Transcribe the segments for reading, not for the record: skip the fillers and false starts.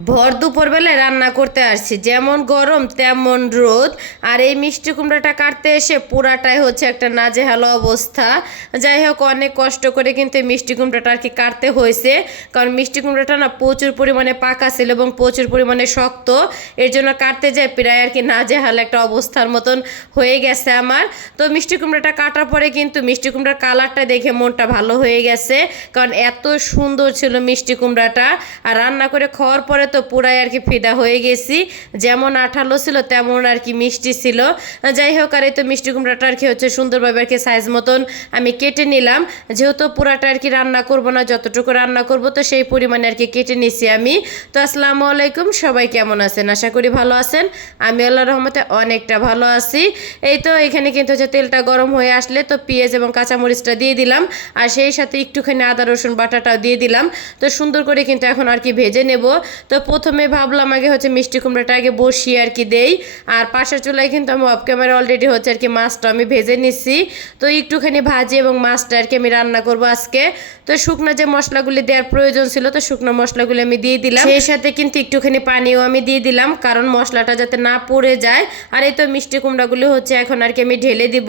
ভর দুপুরবেলায় রান্না করতে আসছি, যেমন গরম তেমন রোদ। আর এই মিষ্টি কুমড়াটা কাটতে এসে পুরাটাই হচ্ছে একটা নাজেহাল অবস্থা। যাই হোক, অনেক কষ্ট করে কিন্তু এই মিষ্টি কুমড়াটা আর কি কাটতে হয়েছে, কারণ মিষ্টি কুমড়াটা না প্রচুর পরিমাণে পাকা ছিল এবং প্রচুর পরিমাণে শক্ত। এর জন্য কাটতে যাই প্রায় আর কি নাজেহাল একটা অবস্থার মতন হয়ে গেছে আমার। তো মিষ্টি কুমড়াটা কাটার পরে কিন্তু মিষ্টি কুমড়ার কালারটা দেখে মনটা ভালো হয়ে গেছে, কারণ এত সুন্দর ছিল মিষ্টি কুমড়াটা। আর রান্না করে খাওয়ার পরে তো পুরাই আর কি ফিদা হয়ে গেছি, যেমন আঠালো ছিল তেমন আর কি মিষ্টি ছিল। যাই হোক, আর এই তো মিষ্টি কুমড়াটা আর কি হচ্ছে সুন্দরভাবে আর কি সাইজ মতন আমি কেটে নিলাম, যেহেতু পুরাটা আর কি রান্না করব না, যতটুকু রান্না করব তো সেই পরিমাণে আর কি কেটে নিছি আমি। তো আসসালামু আলাইকুম, সবাই কেমন আছেন? আশা করি ভালো আছেন। আমি আল্লাহর রহমতে অনেকটা ভালো আছি। এই তো এখানে কিন্তু হচ্ছে তেলটা গরম হয়ে আসলে তো পেঁয়াজ এবং কাঁচামরিচটা দিয়ে দিলাম, আর সেই সাথে একটুখানি আদা রসুন বাটাটাও দিয়ে দিলাম। তো সুন্দর করে কিন্তু এখন আর কি ভেজে নেব। তো প্রথমে ভাবলাম আগে হচ্ছে মিষ্টি কুমড়াটা আগে বসিয়ে আর কি দেই। আর পাশের চুলায় কিন্তু আমি অফ ক্যামেরা অলরেডি হচ্ছে আর কি মাছটা আমি ভেজে নিচ্ছি। তো একটুখানি ভাজি এবং মাছটা আর কি আমি রান্না করব আজকে। তো শুকনো যে মশলাগুলি দেওয়ার প্রয়োজন ছিল, তো শুকনো মশলাগুলি আমি দিয়ে দিলাম, সেই সাথে কিন্তু একটুখানি পানিও আমি দিয়ে দিলাম, কারণ মশলাটা যাতে না পড়ে যায়। আর এই তো মিষ্টি কুমড়াগুলি হচ্ছে এখন আর কি আমি ঢেলে দিব।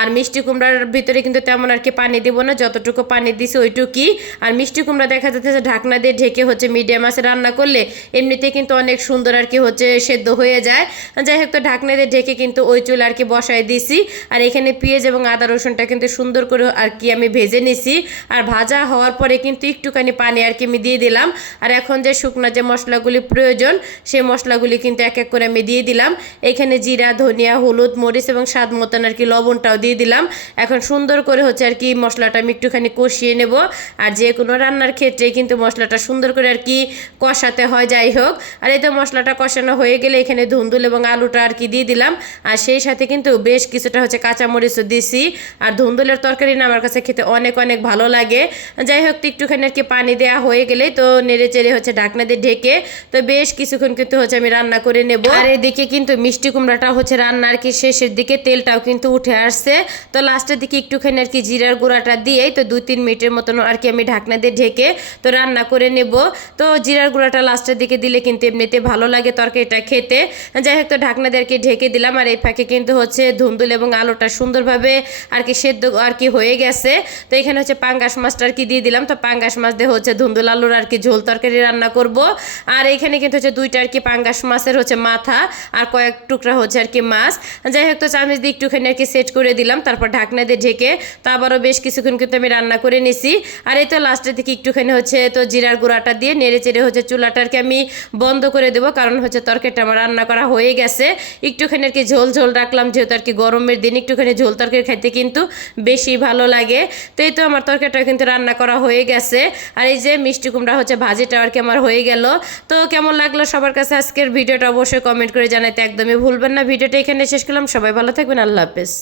আর মিষ্টি কুমড়ার ভিতরে কিন্তু তেমন আর কি পানি দিব না, যতটুকু পানি দিছি ওইটুকুই। আর মিষ্টি কুমড়া দেখা যাচ্ছে ঢাকনা দিয়ে ঢেকে হচ্ছে মিডিয়াম আছে রান্না করলে এমনিতে কিন্তু অনেক সুন্দর আর কি হচ্ছে সেদ্ধ হয়ে যায়। যাই হোক, তো ঢাকনা দিয়ে ঢেকে কিন্তু ওই চুল আর কি বসায় দিছি। আর এখানে পেঁয়াজ এবং আদা রসুনটা কিন্তু সুন্দর করে আর কি আমি ভেজে নিছি। আর ভাজা হওয়ার পরে কিন্তু একটুখানি পানি আর কি আমি দিয়ে দিলাম। আর এখন যে শুকনো যে মশলাগুলি প্রয়োজন সেই মশলাগুলি কিন্তু এক এক করে আমি দিয়ে দিলাম। এখানে জিরা, ধনিয়া, হলুদ, মরিচ এবং স্বাদ মতন আর কি লবণটাও দিয়ে দিলাম। এখন সুন্দর করে হচ্ছে আর কি মশলাটা আমি একটুখানি কষিয়ে নেব। আর যে কোনো রান্নার ক্ষেত্রে কিন্তু মশলাটা সুন্দর করে আর কি কষাতে হয়। যাই হোক, আর এই তো মশলাটা কষানো হয়ে গেলে এখানে ধুন্দুল এবং আলুটা আর কি দিয়ে দিলাম। আর সেই সাথে কিন্তু বেশ কিছুটা হচ্ছে কাঁচামরিচও দিছি। আর ধুন্দুলের তরকারি না আমার কাছে খেতে অনেক অনেক ভালো লাগে। যাই হোক, তো একটুখানি আর কি পানি দেওয়া হয়ে গেলে তো নেড়ে চেড়ে হচ্ছে ঢাকনা দিয়ে ঢেকে তো বেশ কিছুক্ষণ কিন্তু হচ্ছে আমি রান্না করে নেব। আর এদিকে কিন্তু মিষ্টি কুমড়াটা হচ্ছে রান্না আর কি শেষের দিকে, তেলটাও কিন্তু উঠে আসছে। তো লাস্টের দিকে একটুখানি আর কি জিরার গুঁড়াটা দিয়ে তো 2-3 মিনিটের মতন আর কি আমি ঢাকনা দিয়ে ঢেকে তো রান্না করে নেব। তো জিরার গুঁড়াটা লাস্টের দিকে দিলে কিন্তু এমনিতে ভালো লাগে তরকারিটা খেতে। যাই হোক, তো ঢাকনা দিয়ে আর কি ঢেকে দিলাম। আর এই ফাঁকে কিন্তু হচ্ছে ধুন্দুল এবং আলুটা সুন্দরভাবে আর কি সেদ্ধ আর কি হয়ে গেছে। তো এখানে হচ্ছে পাঙ্গাস মাছটা আর কি দিয়ে দিলাম। তো পাঙ্গাস মাছ দিয়ে হচ্ছে ধুন্দুল আলুর আর কি ঝোল তরকারি রান্না করব। আর এখানে কিন্তু হচ্ছে 2টা আর কি পাঙ্গাস মাছের হচ্ছে মাথা আর কয়েক টুকরা হচ্ছে আর কি মাছ। যাই হোক, তো চামচ দিয়ে একটুখানি আর কি সেট করে দিলাম, তারপর ঢাকনা দিয়ে ঢেকে তো আবারও বেশ কিছুক্ষণ কিন্তু আমি রান্না করে নিছি। আর এই তো লাস্টের দিকে একটুখানি হচ্ছে তো জিরার গুঁড়াটা দিয়ে নেড়ে চেড়ে হচ্ছে চুলাটা আর কি আমি বন্ধ করে দেবো, কারণ হচ্ছে তরকারিটা আমার রান্না করা হয়ে গেছে। একটুখানি আর কি ঝোল ঝোল রাখলাম, যেহেতু আর কি গরমের দিন একটুখানি ঝোল তরকারি খাইতে কিন্তু বেশি ভালো লাগে। তো এই তো আমার তরকারিটা কিন্তু রান্না করা হয়ে গেছে। আর এই যে মিষ্টি কুমড়া হচ্ছে ভাজিটা আর কি আমার হয়ে গেল। তো কেমন লাগলো সবার কাছে আজকের ভিডিওটা অবশ্যই কমেন্ট করে জানাইতে একদমই ভুলবেন না। ভিডিওটা এখানে শেষ করলাম, সবাই ভালো থাকবেন, আল্লাহ হাফেজ।